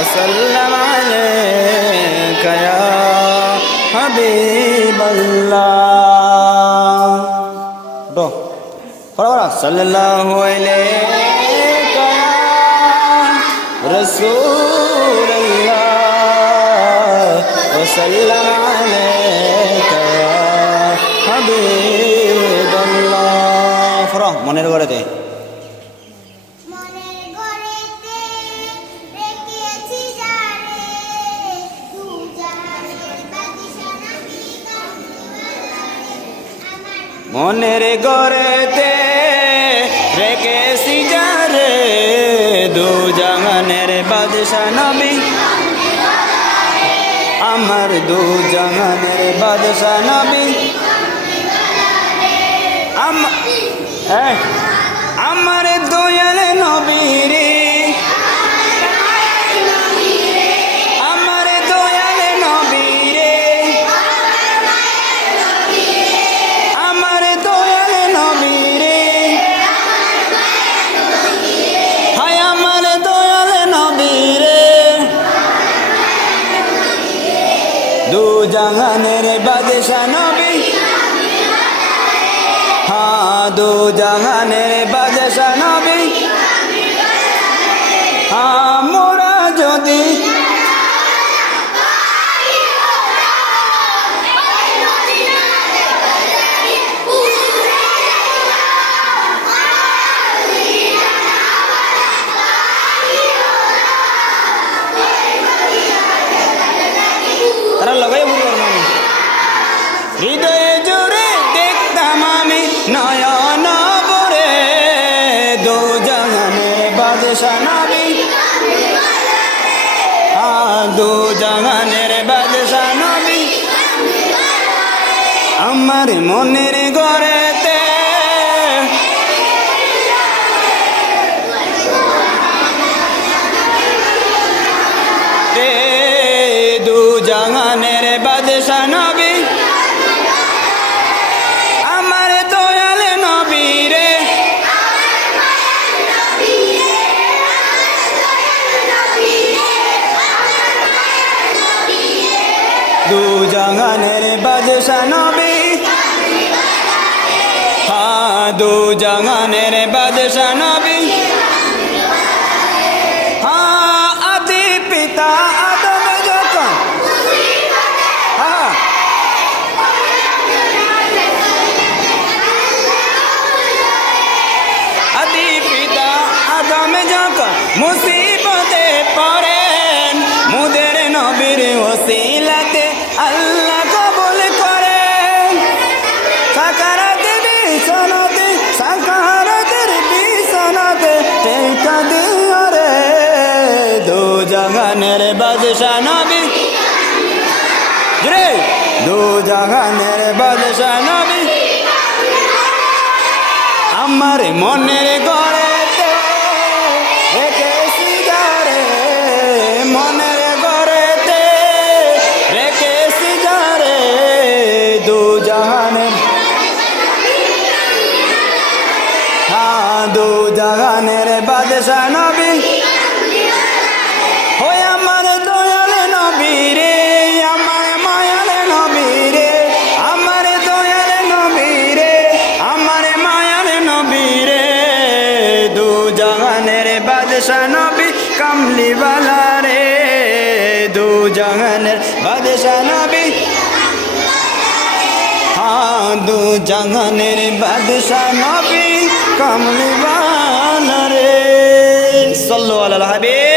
وسلم عليك يا حبيب الله دو فرورا صلى الله عليك يا رسول الله وسلم عليك يا حبيب الله فرح মনের ঘরেতে মনের গড়েতে রেখেছি যারে দু জাহানের বাদশা নবী। আমার দু জাহানের বাদশা নবী। হ্যাঁ, আমার দয়াল নবী জাহানের বাদশা নবী। হা দু জাহানের বাদশা নবী। জাহানের বাদশা নবী। আমার মনের ঘরেতে রে দু জাহানের বাদশা নবী। দু জাহানের বাদশা নবী। হ্যাঁ দু জাহানের বাদশা নবী। হ্যাঁ আদি পিতা আদম যখন হ্যাঁ আদি পিতা আদম যখন মুসিবতে জাহানের বাদশা নবী রে দু জাহানের বাদশা নবী আমার মনের যারে দু জাহানের হ্যাঁ বাদশা নবী জাহানের বাদশা নবী। হ্যাঁ দু জাহানের বাদশা নবী কামলি বানরে। সল্লু আলাল হাবিব